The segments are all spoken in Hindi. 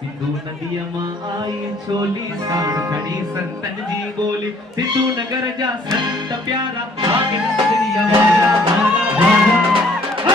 सिद्धू नदिया मां आई छोली साण खड़ी संतन जी बोली सिद्धू नगर जा संत प्यारा आगे नगरिया वाला भारा भारा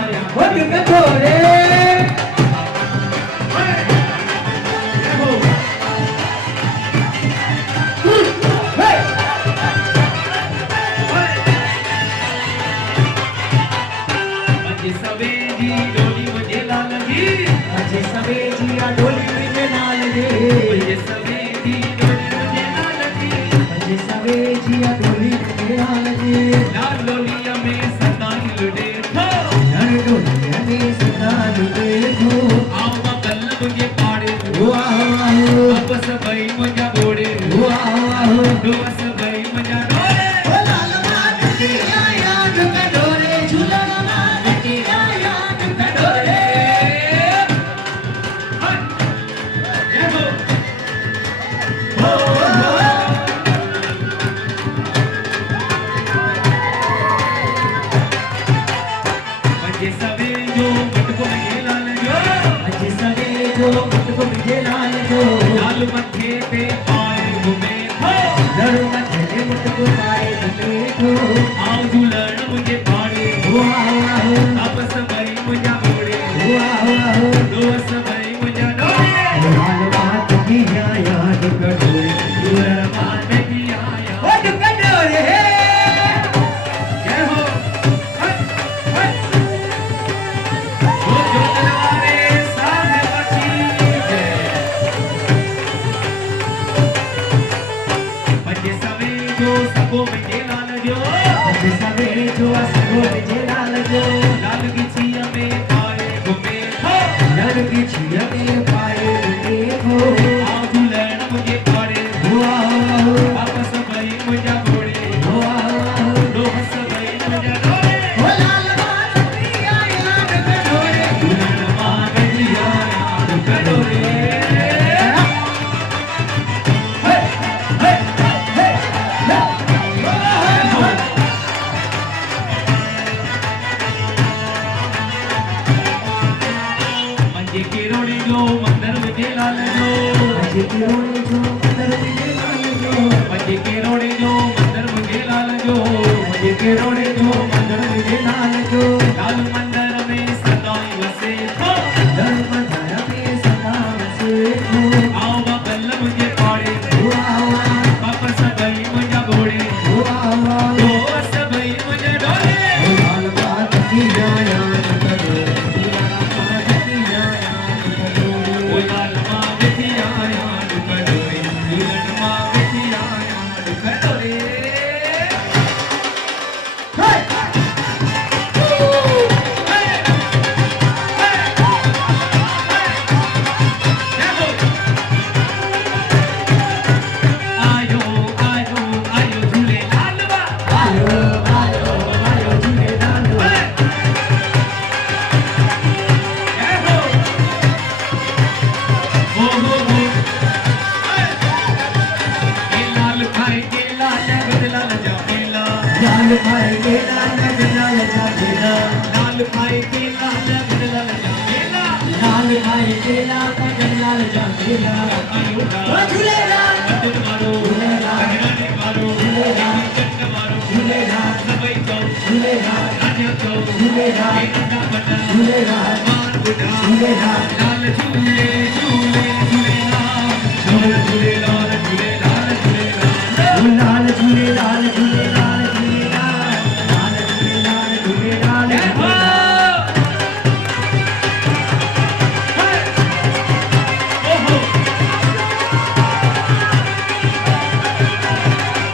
आया वो कटोरे मजे सवे जी डोली मुझे लाल जी मजे सवे जिया डोली मुझे लाल जी मजे सवे जी डोली मुझे लाल जी मजे सवे जिया डोली मुझे लाल जी लाल लोलिया में सताई लुटे थो नर डोलिया में सदा देखो आवा बल्ल मुझे पाड़े वाह वाह वापस भाई मुझे बोड़े वाह वाह दोस भाई मुझे डोले ओ लाल माटी आया कटोरे झूला माटी आया कटोरे जय हो मजे सवे जो मुझको ये लाल जो मजे सवे जो मुझको मुझे लाल जो लाल मथे पे पाए घूमे हो नर मथे मुझको पाए देखो आओ दुल्हन मुझे पाड़े वाह वाह वापस भाई मुझे बोड़े वाह वाह दोस भाई मुझे डोले लाल माटी आया कटोरे दुल्हन मान की आया ओ कटोरे जय हो वो जो तलवारे सामने बची मजे सवे जो सबो में लाल जो मजे सवे जो सबो मुझे लाल जो लाल की छिया में पाए घूमे हो नर की छिया में पाए देखो आओ दुल्हन मुझे पाड़े वाह वाह वापस भाई मुझे बोड़े वाह वाह दोस भाई मुझे डोले ओ लाल माटी आया कटोरे दुल्हन मान की आया कटोरे मंजे के रोड़ी जो मंदिर मुझे लाल जो मजे रोने जो अंदर मुझे लाल जो मंजे के रोड़ी जो मंदिर मुझे लाल जो मजे के रोने जो अंदर मुझे लाल जो लाल मंदिर में सदाई वसे हो धर्म धर्म में सदा से हो आओ बल्ल मुझे पाड़े वाह वाह वापस भाई मुझे बोड़े वाह वाह दोस भाई मुझे डोले ओ लाल माटी आया कटोरे लाल माटी आया कटोरे ओ लाल माँ बैठी आया कटोरे दुल्हन माँ बैठी आया कटोरे आयो आयो आयो झूले लाल बा आयो आयो आयो झूले लाल जय हो हो ये लाल खाए के लाल बदलाल जामेला लाल भाई के लाल लाल जागेला लाल खाए के लाल बदलाल जामेला लाल भाई के लाल लाल जागेला आयो ओ झूलेला मदद मारो झूलेला अगराने मारो झूलेला चंड मारो झूलेला सबई तो झूलेला राजा तो झूलेला एक बना झूलेला मान बुढ़ा झूलेला लाल झूले झूले झूलेला झूले झूले लाल झूले लाल झूले लाल ओ लाल झूले लाल झूले लाल झूले लाल झूले लाल झूले लाल जय हो ओहो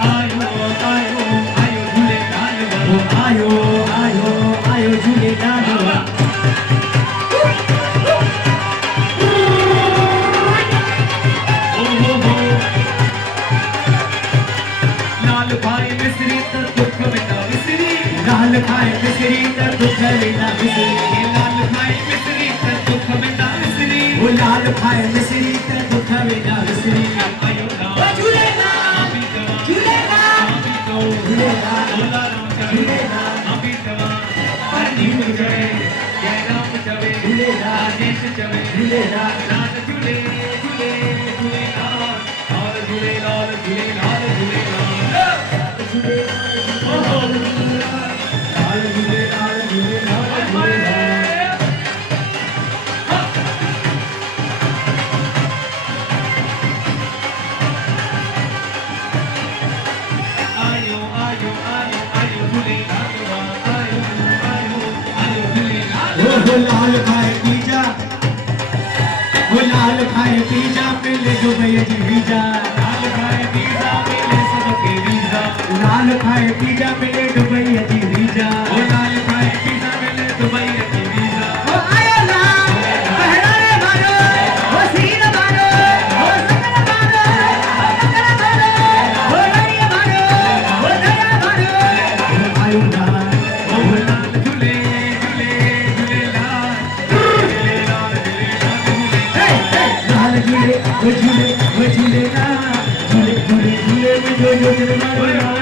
आयो आयो आयो झूले लाल ओ आयो आयो आयो झूले लाल ओहो लाल भाई मिस्री तर दुख मिटा मिस्री लाल भाई मिसरी तर दुख लेना मिसरी ये लाल भाई मिस्री तर दुख मिटा मिस्री ओ लाल भाई मिसरी तर दुख लेना मिसरी आयो ना ओ झूलेला अभी जवा झूलेला अभी तो झूलेला बोला राम चले झूलेला अभी जवा हरी मुझे जय राम चवे झूलेला राजेश चवे झूलेला लाल झूले झूले झूले लाल और झूले लाल झूले लाल झूले लाल झूलेला ओहो लाल झूले लाल झूले लाल लाल खाए पिज्जा, वो लाल खाए पिज्जा मिले दुबई जी वीजा, लाल खाए पिज्जा मिले सबके वीजा, लाल खाए पिज्जा मिले दुबई जी वीजा, वो लाल खाए पिज्जा मिले दुबई की वीजा। वो आयो लाल पहराने मारो, वो सीन मारो, वो सकल मारो, वो सकल मारो, वो लड़िया मारो, वो दया मारो, वो आयो लाल, ओ लाल झूले झूले झूले लाल, झूले लाल झूले लाल झूले लाल झूले, वो झूले, वो झूले लाल, झूले झूले झूले वो झूले मारो लाल।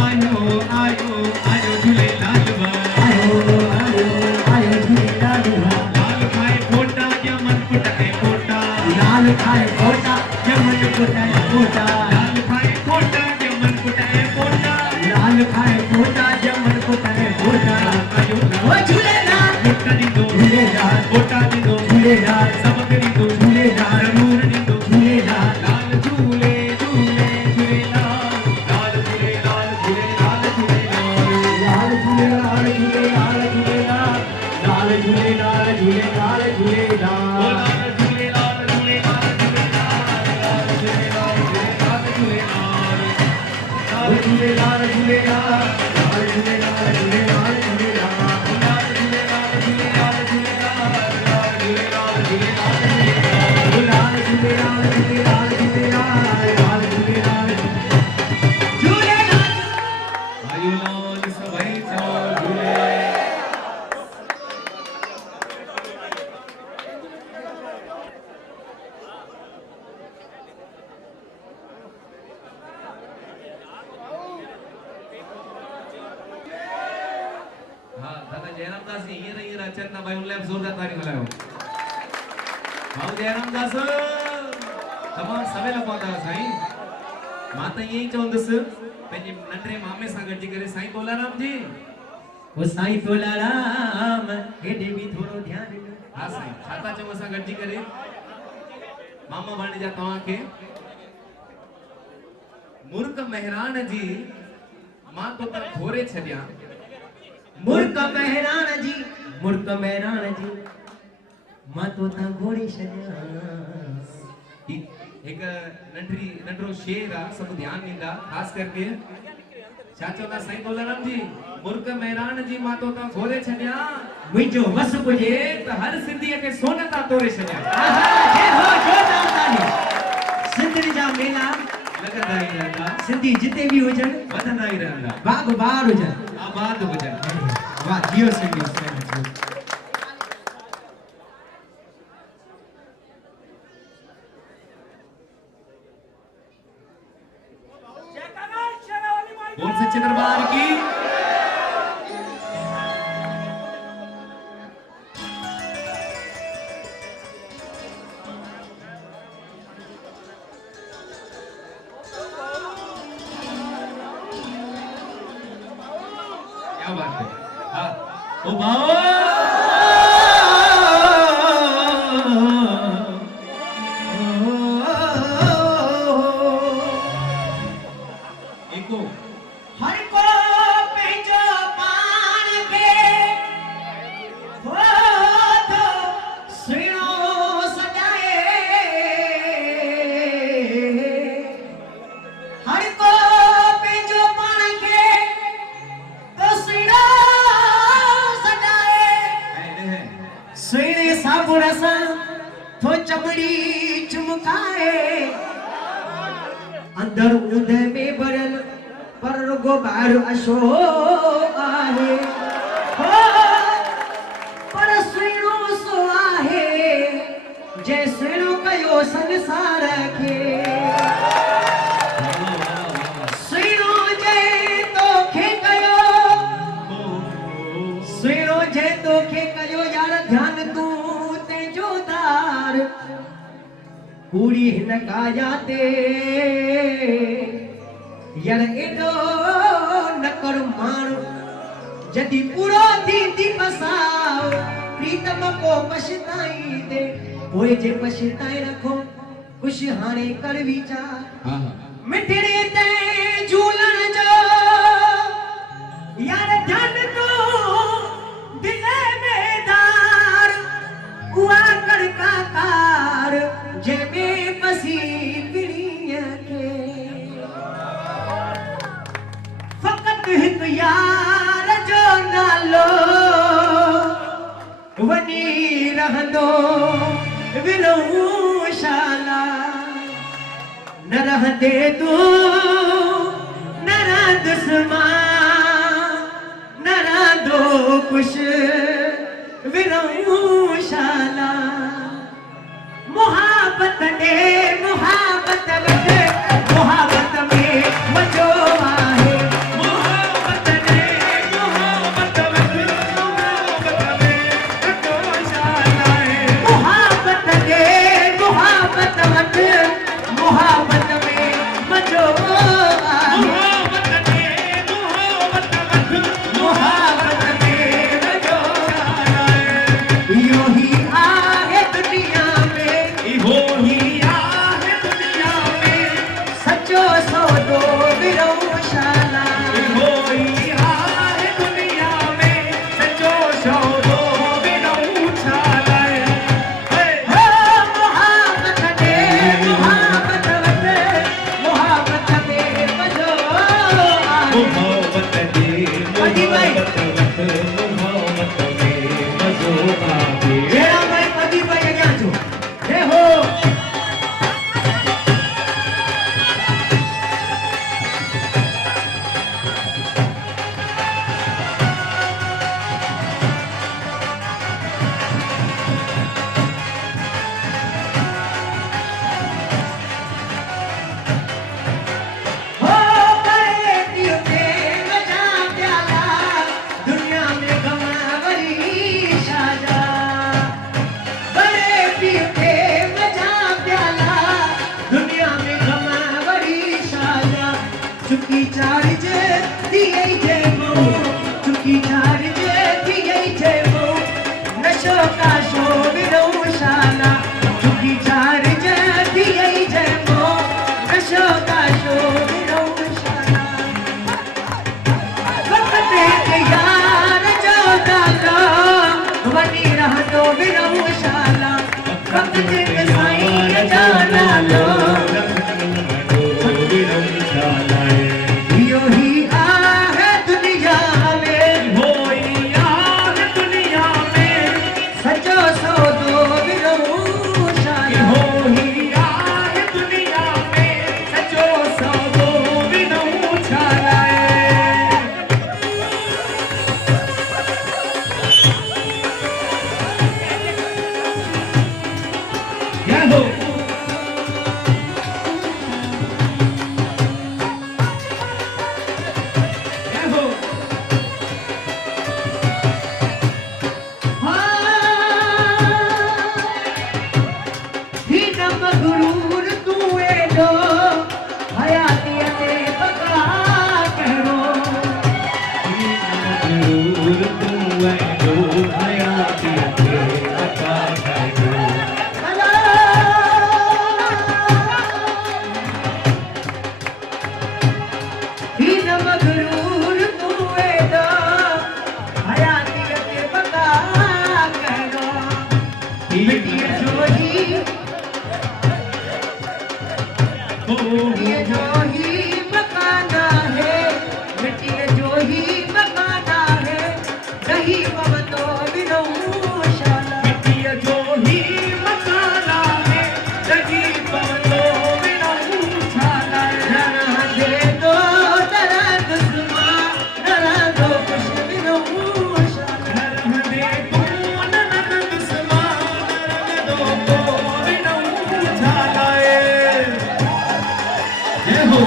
आयो आयो आयो झूले लाल बा, आयो आयो आयो झूलेलाल भाई, लाल खाए कोटा यमन कुटाए कोटा, लाल खाए कोटा यमन कोटाए कोटा, लाल खाए कोटा यमन कुटाए कोटा, लाल खाए कोटा यमन कोटाए कोटा। आयो वो झूलेलाल कोटा दी दो झूलेलाल कोटा दी दो झूलेलाल सबके दी दो झूलेलाल जरूर दी दो झूलेलाल लाल झूले झूले झूले लाल, लाल झूले लाल झूले लाल झूले लाल। लाल झूलेलाल झूलेलाल झूलेलाल, लाल झूलेलाल झूलेलाल झूलेलाल। ओ लाल झूले लाल झूले लाल झूले लाल, लाल झूले लाल झूले लाल झूले लाल। लाल झूलेलाल झूलेलाल, लाल झूलेलाल झूलेलाल झूलेलाल। लाल झूले लाल झूले लाल झूले लाल, लाल झूले लाल झूले लाल झूले लाल। लाल झूलेलाल झूलेलाल झूलेलाल, लाल झूलेलाल झूलेलाल। आयो लाल सभई चाल झूले। हाँ दादा जयराम दास जी ये रचन ना भाई उनले जोरदार ताली बजायो। भाऊ जयराम दास तमाम सभे लोग पहुंचा साईं। माता यही चवंदस पंहिंजे नंढड़े मामे सां गॾिजी करे साईं तोलाराम जी। वो साईं तोलाराम हेॾे बि थोरो ध्यानु ॾियो। हाँ साईं छा था चऊं असां गॾिजी करे मामा भाणेजा तव्हांखे मुर्क मेहरान जी मां तो त घोरे छॾियां। मुर्क मेहरान जी, मुर्क मेहरान जी, मां तो तां घोड़े छॾियां। एक नंढड़ो शेर आहे सभु ध्यानु ॾींदा ख़ासि करके छा चवंदा साईं तोलाराम जी मुर्क मेहरान जी मां तो त घोरे छॾियां मुंहिंजो वस पुॼे त हर सिंधीअ खे सोन तां तोरे छॾियां। जय हो जोरदार ताली। सिंधियुनि जा मेला लॻंदा ई रहंदा सिंधी जिते बि हुजनि, वधंदा ई रहंदा बाग बार हुजनि। आबाद हुजनि। वाह जियो सिंधी। बोल सच्चे दरबार की। क्या बात है। हाँ ओ भाओ एको हर को पंहिंजो पाण खे हो थो सुहिणो सजाए। हर को पंहिंजो पाण खे तो सुहिणो सजाए। सुहिणे साबुण सां थो चमड़ी चुमकाए। अंदर ऊंदे में भरियल पर रुगो ॿाहिरि अशो आहे। हो पर सुहिणो सो आहे जंहिं सुहिणो कयो संसार खे। सुहिणो जंहिं तोखे कयो, सुहिणो जंहिं तोखे कयो यार ध्यानु तूं तंहिंजो दार। पूरी हिन काया ते यार एॾो न कर माण्हू जॾहिं पूरो थींदी पसाओ प्रीतम को पछताईंदे पोइ जे पछताए रखो कुछ हाणे कर वीचार हा हा मिठड़े ते झूलण जो यार ध्यान तो दिल में दार उआ कर काकार जंहिंमें फसी पिड़ीअ खे फ़क़त हिकु यार जो नालो वञी रहंदो विरहूं शाला न रहंदे तू न रहंदुसि न रहंदो कुछ विरहूं शाला मुहाबत ने मुहाबत वटि मुहाबत में मज़ो आहे मुहाबत ने मुहाबत वटि मुहाबत में मज़ो आहे मुहाबत ने मुहाबत वटि मुहाबत में मज़ो आहे मुहाबत ने मुहाबत वटि मुहाबत में मज़ो आहे इहो ही आहे दुनिया में इहो ही आहे दुनिया में सचो सौदो विरहूं शाला इहो ही आहे दुनिया में सचो सौदो विरहूं शाला मुहाबत ने मुहाबत वटि मुहाबत में मज़ो आहे मोहब्बत दे मोहब्बत वट मोहब्बत में मज़ो आहे जहिड़ा भाई पदी भाई अॻियां अचो हे हो हो करे दियो ते वजा प्याला दुनिया में गमावरी शाजा बड़े पियो ते वजा प्याला दुनिया में गमावरी शाजा चुकी चार्ज दिए जेमो चुकी चार्ज दिए जेमो नशो का शो विरहूं शाला चुकी चार्ज दिए जेमो नशो का शो विरहूं शाला वक़्त हिकु यार जो नालो वञी रहंदो विरहूं शाला वक़्त हिकु साईं जो नालो इहो ही आहे दुनिया में सचो सौदो विरहूं शाला ही न मगरूर तू एॾो हयातीअ ते बका कहिड़ो ही न मगरूर तू एॾो हयातीअ ते बका कहिड़ो मिटीअ जो ही मिट्टी जो ही मकाना है मिट्टी जो ही मकाना है नहीं पवतो विरहूं शाला डरा दे दो डरा दुश्मा डरा दो कुछ विरहूं शाला जय हो